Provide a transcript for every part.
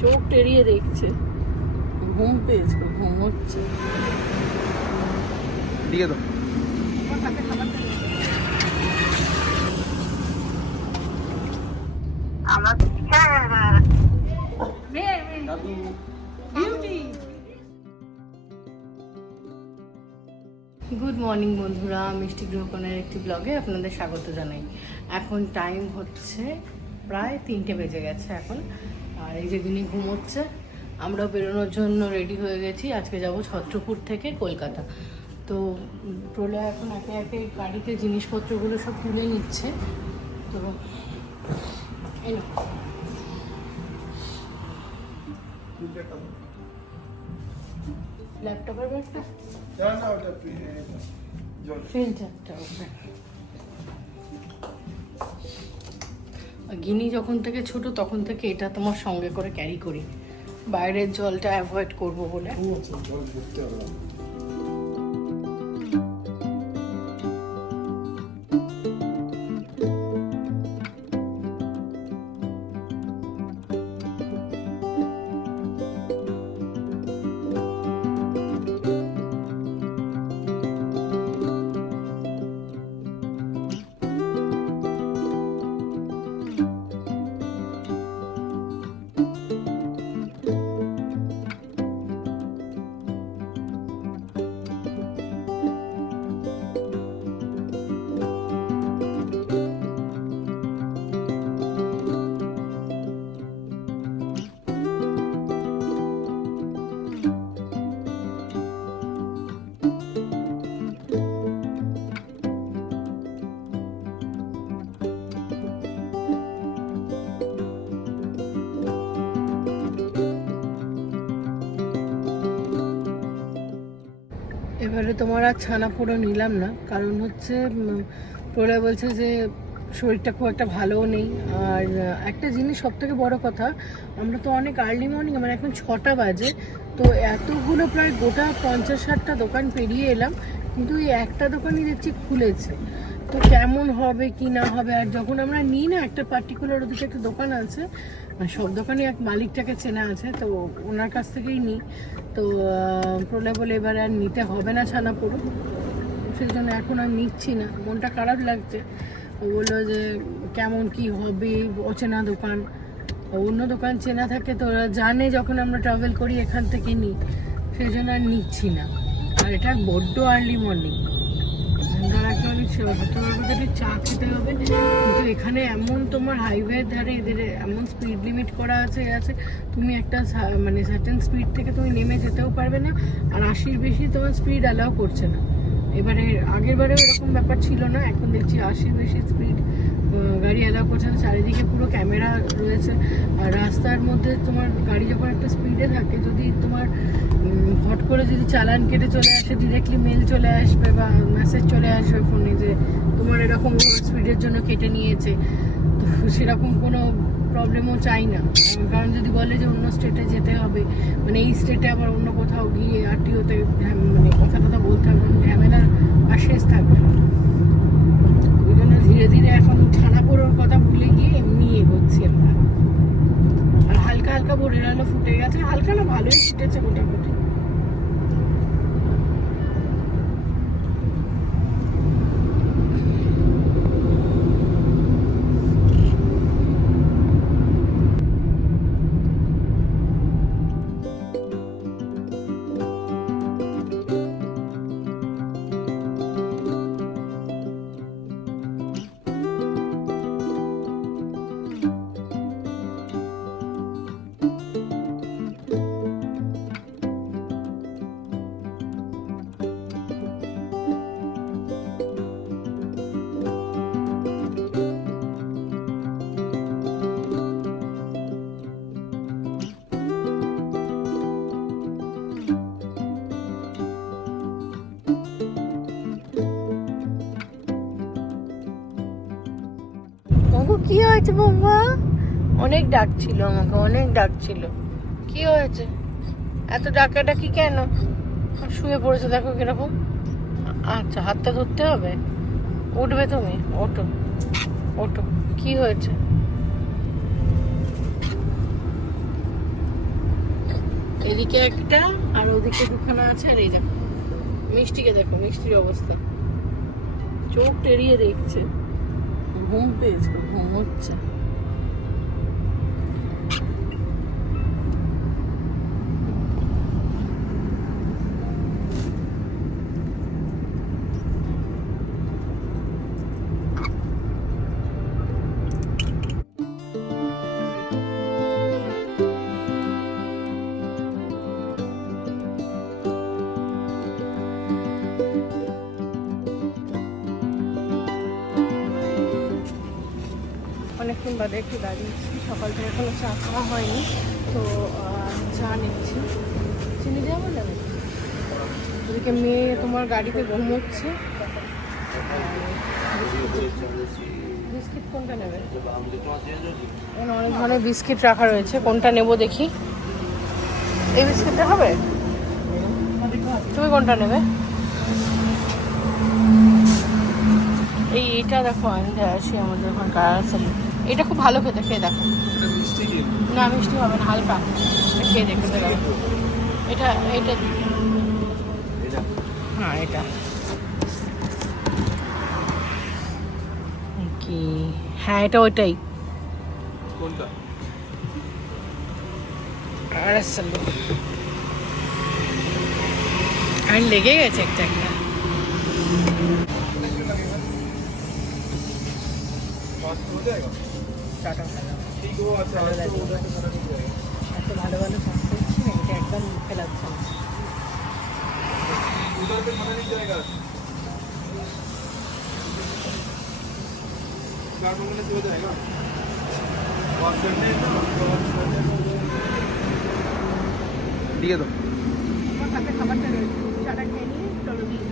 চোখ টেরিয়ে দেখছে, ঘুম পেয়েছে, ঘুমোচ্ছে। দিয়ে দাও। গুড মর্নিং বন্ধুরা, মিষ্টি গৃহকোণের একটি ব্লগে আপনাদের স্বাগত জানাই। এখন টাইম হচ্ছে প্রায় 3টে বেজে গেছে এখন। আর এই যে দিনই ঘুমোচ্ছে, আমরাও বেরোনোর জন্য রেডি হয়ে গেছি। আজকে যাব ছত্রপুর থেকে কলকাতা। তো প্রলয় এখন একে একে গাড়িতে জিনিসপত্রগুলো সব তুলে নিচ্ছে। তো ল্যাপটপের ব্যাগটা গিনি যখন থেকে ছোট তখন থেকে এটা তোমার সঙ্গে করে ক্যারি করি, বাইরের জলটা অ্যাভয়েড করব বলে। এবারে তোমার আর ছানা পোড়ো নিলাম না, কারণ হচ্ছে প্রলয় বলছে যে শরীরটা খুব একটা ভালোও নেই। আর একটা জিনিস সব থেকে বড়ো কথা, আমরা তো অনেক আর্লি মর্নিং, মানে এখন 6টা বাজে, তো এতগুলো প্রায় গোটা 50-60টা দোকান পেরিয়ে এলাম, কিন্তু এই একটা দোকানই দেখছি খুলেছে। তো কেমন হবে কি না হবে, আর যখন আমরা নিই না, একটা পার্টিকুলার ওদিকে একটা দোকান আছে, সব দোকানে এক মালিকটাকে চেনা আছে, তো ওনার কাছ থেকেই নিই। তো প্রলয় বলে এবার আর নিতে হবে না ছানা পুরো, সেই জন্য এখন আর নিচ্ছি না। মনটা খারাপ লাগছে। ও বললো যে কেমন কি হবে, অচেনা দোকান, অন্য দোকান চেনা থাকে তো ওরা জানে যখন আমরা ট্রাভেল করি এখান থেকে নিই, সেই জন্য আর নিচ্ছি না। আর এটা বড্ড আর্লি মর্নিং, চা খেতে হবে, কিন্তু এখানে এমন তোমার হাইওয়ের ধারে এদের এমন স্পিড লিমিট করা আছে, তুমি একটা মানে সার্টেন স্পিড থেকে তুমি নেমে যেতেও পারবে না, আর 80-র বেশি তোমার স্পিড অ্যালাউ করছে না। এবারে আগের বারেও এরকম ব্যাপার ছিল না, এখন দেখছি 80-র বেশি স্পিড গাড়ি অ্যালাউ করছে না। চারিদিকে পুরো ক্যামেরা রয়েছে, আর রাস্তার মধ্যে তোমার গাড়ি যখন একটা স্পিডে থাকে, যদি তোমার হট করে যদি চালান কেটে চলে আসে, ডিরেক্টলি মেল চলে আসবে বা মেসেজ চলে আসবে ফোনে যে তোমার এরকম স্পিডের জন্য কেটে নিয়েছে। তো সেরকম কোনো প্রবলেমও চাই না, কারণ যদি বলে যে অন্য স্টেটে যেতে হবে, মানে এই স্টেটে আবার অন্য কোথাও গিয়ে আরটিওতে মানে কথা বলতে হবে, ঝামেলার আর শেষ থাকবে না। ওই জন্য ধীরে ধীরে এখন ছানা পোড়োর কথা ভুলে গিয়ে এমনি এগোচ্ছি আমরা। আর হালকা হালকা ভোরের আলো ফুটে গেছে, হালকা না ভালোই ফুটেছে মোটামুটি। কি হয়েছে বাবা? অনেক ডাকছিল আমাকে, অনেক ডাকছিল। কি হয়েছে? এত ডাকাডাকি কেন? শুয়ে পড়েছে দেখো কিরকম। আচ্ছা, হাতটা ধরতে হবে। উঠবে তুমি? ওঠো ওঠো। কি হয়েছে? এদিকে একটা আর ওদিকে দুখানা আছে। আর এই দেখো মিষ্টিকে দেখো, মিষ্টির অবস্থা, চোখ টেরিয়ে দেখছে, ঘুম পেয়েছে, ঘুম হচ্ছে। অনেকক্ষণ বাদে একটু দাঁড়িয়েছি, সকাল থেকে এখনো চা খাওয়া হয়নি, তো চা নিচ্ছি। চিনি দেওয়া যাবে? ওদিকে মেয়ে তোমার গাড়িতে ঘুমোচ্ছে। বিস্কিট কোনটা নেবে? এখানে অনেক ধরনের বিস্কিট রাখা রয়েছে, কোনটা নেব দেখি। এই বিস্কিটটা হবে? তুমি কোনটা নেবে? এইটা দেখো আনতে আসি আমাদের ওখানে কারাসাল, এটা খুব ভালো খেতে, খেয়ে দেখো। না মিষ্টি হবে না, হালকা, খেয়ে দেখতে দেখো। এটা এটা হ্যাঁ এটা কি? হ্যাঁ এটা ওইটাই। কোনটা? কারাসাল আর লেগে গেছে একটা একটা। চাটা ভালো, এত ভালো ভালো চাষ করছি না, এটা একদম মুখে লাগছে না। দিয়ে দাও। আমার কাছে খাবারটা রয়েছে, চাটা খেয়ে নিয়ে চলো দিয়ে।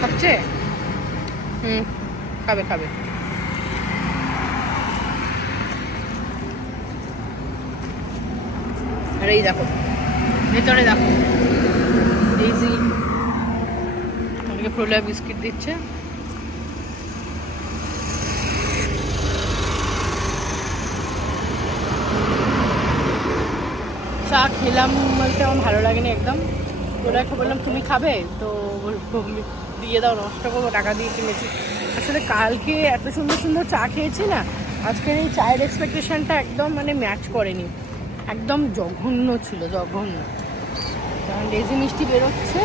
খাচ্ছে? খাবে খাবে। আর এই দেখো ভেতরে দেখো ডেইজি আমাকে প্রলয় বিস্কিট দিচ্ছে। চা খেলাম বলতে আমার ভালো লাগেনি একদম। প্রলয়কে বললাম তুমি খাবে, তো দিয়ে দাও, নষ্ট করবো, টাকা দিয়ে কিনেছি। আসলে কালকে এত সুন্দর সুন্দর চা খেয়েছি না, আজকের এই চায়ের এক্সপেকটেশনটা একদম মানে ম্যাচ করেনি, একদম জঘন্য ছিল, জঘন্য। কারণ ডেজি মিষ্টি বেরোচ্ছে।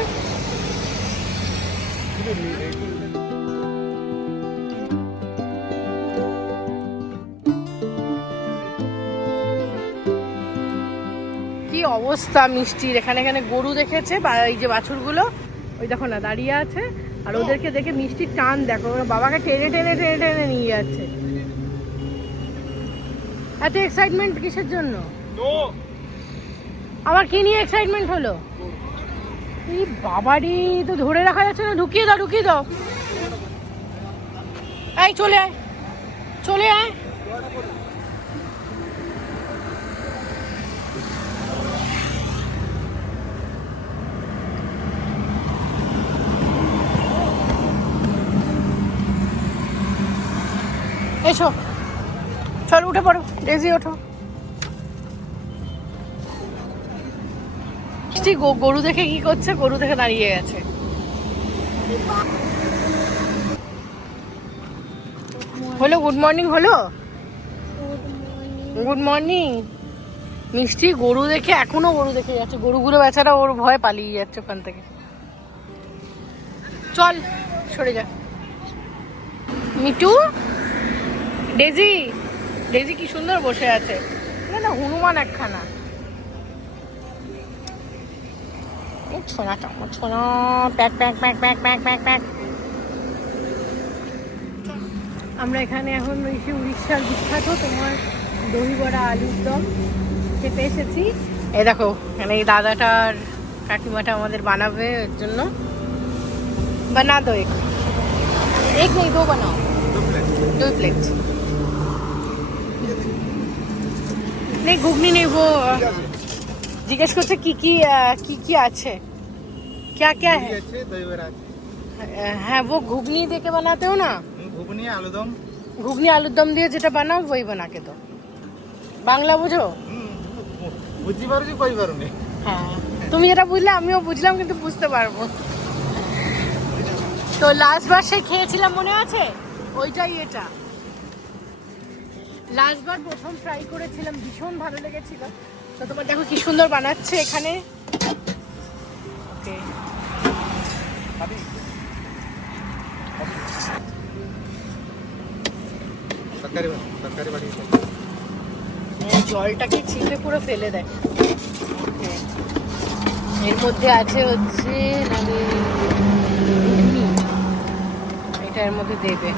কি অবস্থা মিষ্টির, এখানে এখানে গরু দেখেছে, এই যে বাছুরগুলো ওই দেখো না দাঁড়িয়ে আছে, আর ওদেরকে দেখে মিষ্টির টান দেখো, ওরা বাবাকে টেনে টেনে টেনে টেনে নিয়ে যাচ্ছে। এত এক্সাইটমেন্ট কিসের জন্য? আবার কি নিয়ে এক্সাইটমেন্ট হলো? এই বাবারি, তো ধরে রাখা যাচ্ছে না, ঢুকিয়ে দাও ঢুকিয়ে দাও। এই চলে আয় চলে আয়। এসো চল উঠে পড়ো, ডেজি ওঠো। গরু দেখে কি করছে? গরু দেখে দাঁড়িয়ে গেছে। হলো গুড মর্নিং, হলো গুড মর্নিং। মিষ্টি গরু দেখে এখনো গরু দেখে যাচ্ছে, গরুগুলো বেচারা ওর ভয় পালিয়ে যাচ্ছে ওখান থেকে। চল সরে যা। মিটু, ডেজি, ডেজি কি সুন্দর বসে আছে, না না হনুমান একখানা। ছোনা ছোনা প্যাক প্যাক প্যাক প্যাক প্যাক প্যাক প্যাক। আমরা এখানে এখন এসে উড়িষ্যার বিখ্যাত তোমার দই বড়া আলুর দম খেতে এসেছি। এই দেখো এখানে এই দাদাটার কাকিমাটা আমাদের বানাবে এর জন্য। বানা দো এক নেই, দো বানাও, 2 প্লেট নেই। ঘুগনি নেই, वो জিজ্ঞেস করছে কি কি কি কি আছে, क्या क्या है? दही बड़ा। हाँ वो घुगनी दे के बनाते हो ना? घुगनी आलूदम। ঘুগনি আলুর দম দিয়ে যেটা বানাও ওই বানাকে তো। বাংলা বুঝো? বুঝতে পারছি, কই পারুনি। হ্যাঁ, তুমি যেটা বুঝলে আমিও বুঝলাম, কিন্তু বুঝতে পারবো। তো লাস্ট বার সে খেয়েছিলাম মনে আছে, ওইটাই এটা। লাস্ট বার প্রথম ট্রাই করেছিলাম, ভীষণ ভালো লেগেছিল। তো তোমার দেখো কি সুন্দর বানাচ্ছে এখানে। ওকে, জলটাকে ছিপে পুরো ফেলে দেয়। এর মধ্যে আছে হচ্ছে এটা, এর মধ্যে দেবে।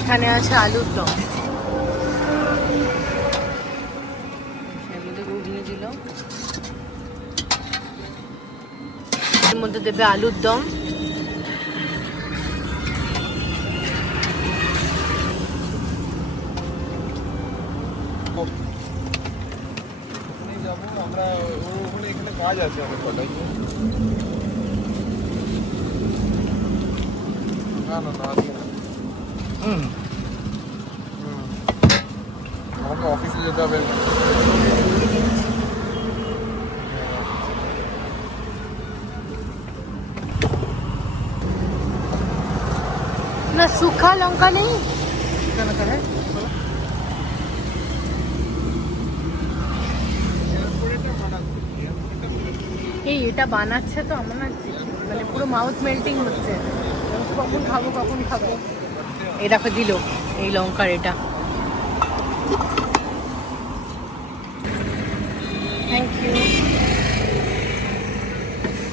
এখানে আছে আলুর দম, এর মধ্যে ঘুগনি দিল, এর মধ্যে দেবে আলুর দম। যাবো আমরা, ওখানে এখানে কাজ আছে অনেক কটাই। না না না, আজকে না। আমাকে অফিসে যেতে হবে। না सूखा लौका नहीं, এই এটা বানাচ্ছে তো আমার না মানে পুরো মাউথ মেল্টিং হচ্ছে, কখন খাবো কখন খাবো। এই দেখো দিল এই লঙ্কার এটা। থ্যাংক ইউ,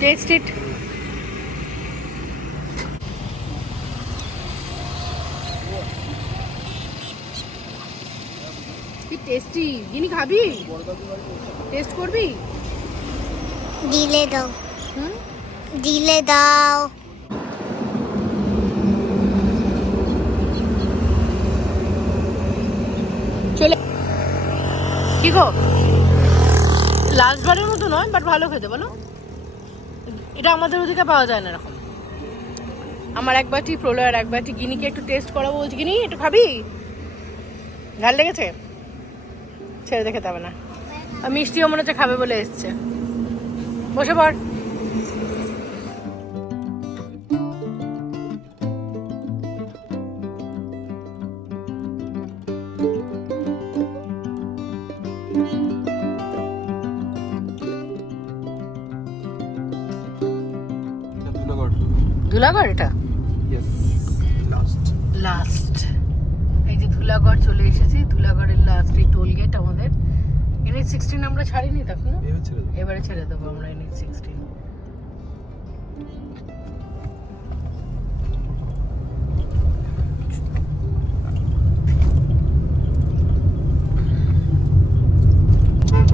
টেস্ট ইট। কি টেস্টি, গিনি খাবি? টেস্ট করবি? দিলে দাও, হুম, দিলে দাও। চলে কি গো, লাস্ট বারের মতো নয়, বাট ভালো খেতে বলো। এটা আমাদের ওদিকে পাওয়া যায় না এরকম। আমার এক বাটি প্রলয় আর এক বাটি গিনিকে একটু টেস্ট করাবো বলছি। গিনি একটু খাবি? ঝাল লেগেছে? ছেড়ে দেখে যাবে না। আর মিষ্টিও মনে হচ্ছে খাবে বলে এসছে। বসে পড়। ধুলাগড় এটা লাস্ট। এই যে ধুলাগড় চলে এসেছি, ধুলাগড়ের লাস্ট এই টোল গেট আমাদের। NH-16 আমরা ছাড়িনি তখন, এবারে ছেড়ে দেবো আমরা NH-16।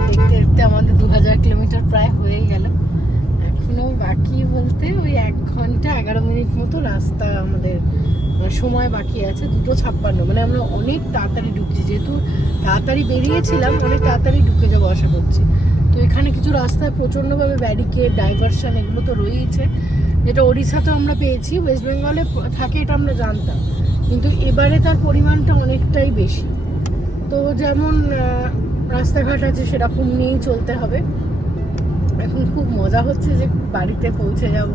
দেখতে দেখতে আমাদের 2000 কিলোমিটার প্রায় হয়েই গেল। এখনো বাকি বলতে ওই 1 ঘন্টা 11 মিনিট মতো রাস্তা আমাদের সময় বাকি আছে। 2:56, মানে আমরা অনেক তাড়াতাড়ি ঢুকছি, যেহেতু তাড়াতাড়ি বেরিয়েছিলাম অনেক তাড়াতাড়ি ঢুকে যাবো আশা করছি। তো এখানে কিছু রাস্তায় প্রচণ্ডভাবে ব্যারিকেড, ডাইভারশন এগুলো তো রয়েইছে, যেটা ওড়িশাতেও আমরা পেয়েছি। ওয়েস্ট বেঙ্গলে থাকে এটা আমরা জানতাম, কিন্তু এবারে তার পরিমাণটা অনেকটাই বেশি। তো যেমন রাস্তাঘাট আছে সেরকম নিয়েই চলতে হবে। এখন খুব মজা হচ্ছে যে বাড়িতে পৌঁছে যাব,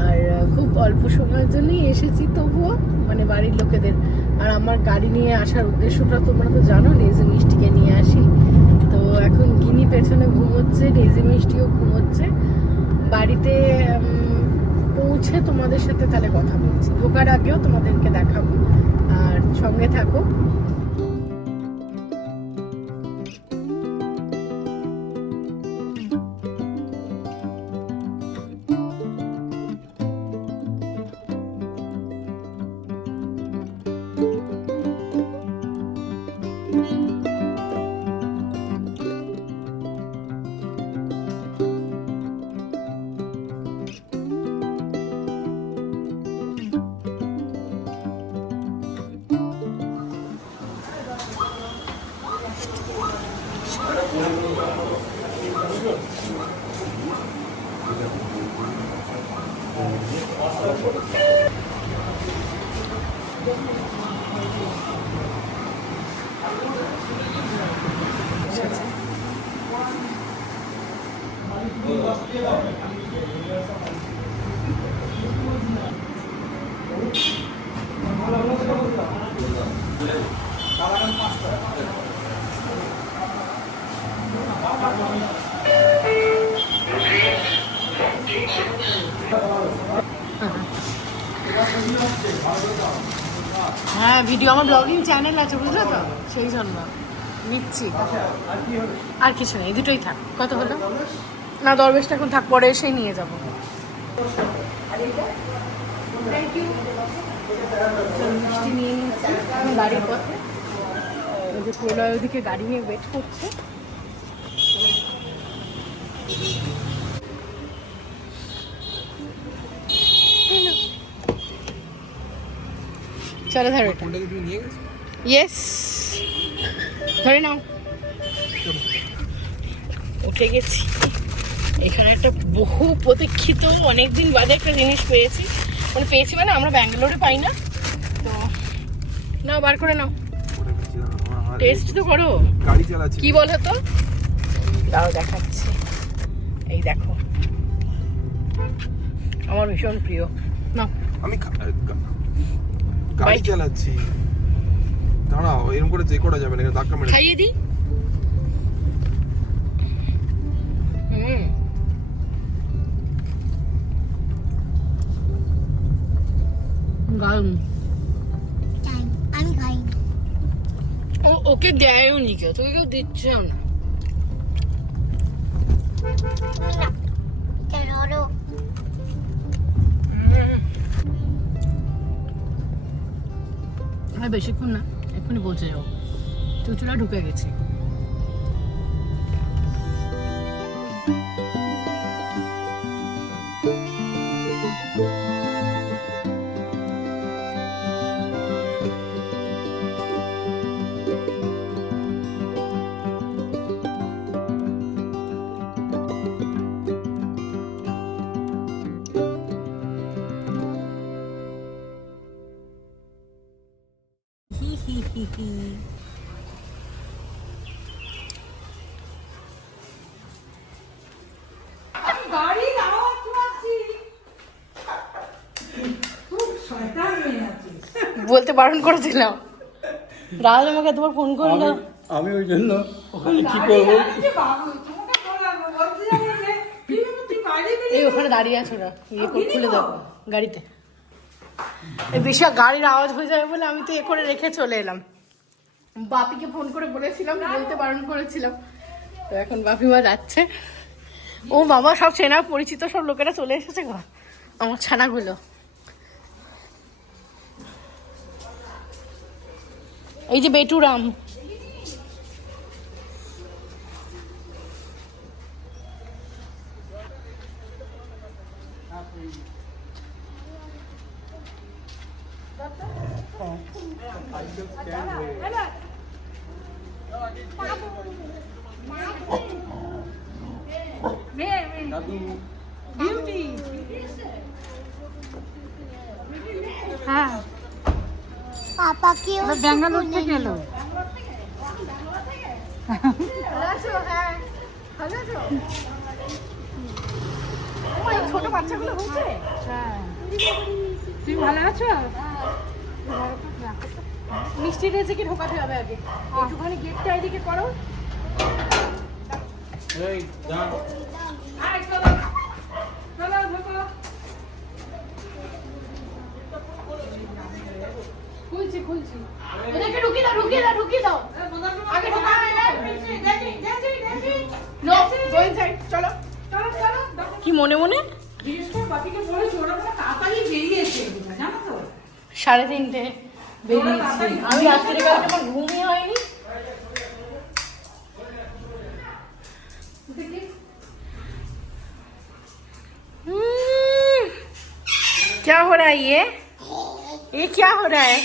আর খুব অল্প সময়ের জন্যই এসেছি, তবুও মানে বাড়ির লোকেদের আর আমার গাড়ি নিয়ে আসার উদ্দেশ্যটা তোমরা তো জানো, ডেজি মিষ্টিকে নিয়ে আসি। তো এখন গিনি পেছনে ঘুমোচ্ছে, ডেজি মিষ্টিও ঘুমোচ্ছে। বাড়িতে পৌঁছে তোমাদের সাথে তাহলে কথা বলছি, ঢোকার আগেও তোমাদেরকে দেখাবো, আর সঙ্গে থাকো। হ্যাঁ ভিডিও, আমার ব্লগিং চ্যানেল আছে বুঝলো তো, সেই জন্য নিচ্ছি। আর কিছু নেই, দুটোই থাক। কত হলো? না দরবেশটা এখন থাক, পরে এসেই নিয়ে যাবো। Thank you. মিষ্টি নিয়ে নিচ্ছি আমি বাড়ির পথে। ওই যে প্রলয় ওদিকে গাড়ি নিয়ে ওয়েট করছে। চলো ধরো এটা। ফোনটা কি তুমি নিয়ে গেছো? ইয়েস, ধরে নাও। উঠে গেছি। এখানে একটা বহু প্রতীক্ষিত অনেকদিন বাদে একটা জিনিস পেয়েছি, মানে পেয়েছি মানে আমরা ব্যাঙ্গালোরে পাই না। তো নাও, বার করে নাও, টেস্ট তো করো। গাড়ি চালাচ্ছি। কি বলো তো, দাও দেখাচ্ছি। এই দেখো, আমার ভীষণ প্রিয়। নাও। আমি গাড়ি চালাচ্ছি, দাঁড়াও, এরকম করে চেক করা যাবে না, ধাক্কা মেরে। খাইয়ে দিই। আমি খাই ওকে দেয়ও নি কেউ, তোকে কেউ দিচ্ছেও না। ধরো আর বেশিক্ষণ না, এক্ষুনি পৌঁছে যাও। চুচুড়া ঢুকে গেছি। বলতে বারণ করেছিলাম, রাজ আমাকে তোমার ফোন করলো। আমি ওই জন্য ওখানে কি করবো, এই ওখানে দাঁড়িয়ে আছো না, ইয়ে করে খুলে দাও গাড়িতে। এই বেশি গাড়ির আওয়াজ হয়ে যাবে বলে আমি তো এ করে রেখে চলে এলাম। বাপিকে ফোন করে বলেছিলাম, বলতে বারণ করেছিলাম। তো এখন বাপিমা যাচ্ছে। ও বাবা, সব চেনা পরিচিত সব লোকেরা চলে এসেছে গো, আমার ছানাগুলো। এই যে বেটুরাম, হ্যাঁ পাপা কি ব্যাঙ্গালোর থেকে এলো। ছোট বাচ্চাগুলো হচ্ছে। তুমি ভালো আছো? মিষ্টি রেজেকে ঢোকাতে হবে আগে, একটুখানি গেটটা এদিকে করো। খুলছি খুলছি, ওদেরকে ঢুকিয়ে দাও, ঢুকিয়ে দাও, ঢুকিয়ে দাও আগে, ঢোকা। চলো কি মনে মনে 3:30 বেরিয়েছি আমি। রাত্রে কালকে আমার ঘুমই হয়নি। क्या हो रहा है ये क्या हो रहा है?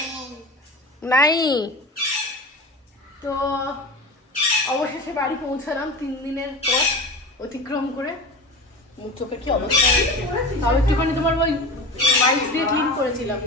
नहीं তো অবশেষে বাড়ি পৌঁছালাম 3 দিনের পর অতিক্রম করে। চোখের কি অবস্থা হয়েছে, তাও একটুখানি তোমার ওই ওয়াইপস দিয়ে ক্লিন করেছিলাম।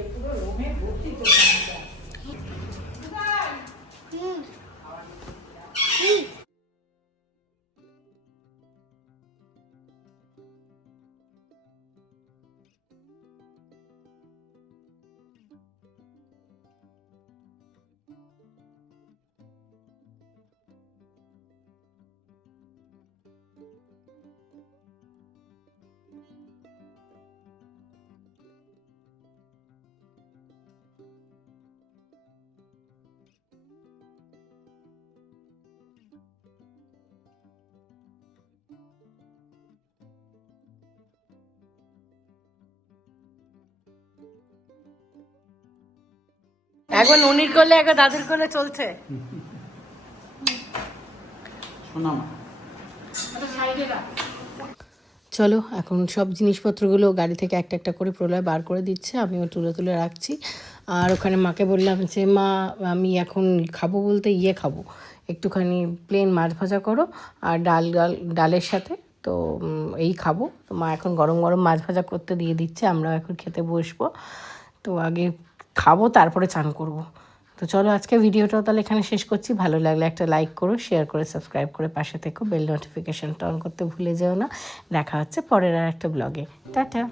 একবার ননির কোলে একবার দাদুর কোলে চলছে। শোনা মা, চলো এখন সব জিনিসপত্রগুলো গাড়ি থেকে একটা একটা করে প্রলয় বার করে দিচ্ছে, আমিও তুলে তুলে রাখছি। আর ওখানে মাকে বললাম যে মা আমি এখন খাবো বলতে খাবো, একটুখানি প্লেন মাছ ভাজা করো আর ডালের সাথে, তো এই খাবো। তো মা এখন গরম গরম মাছ ভাজা করতে দিয়ে দিচ্ছে, আমরাও এখন খেতে বসবো। তো আগে খাবো তারপরে চান করব। তো চলো আজকে ভিডিওটাও তাহলে এখানে শেষ করছি। ভালো লাগলে একটা লাইক করো, শেয়ার করে সাবস্ক্রাইব করে পাশে থেকো, বেল নোটিফিকেশনটা অন করতে ভুলে যেও না। দেখা হচ্ছে পরের আর একটা ব্লগে। টাটা।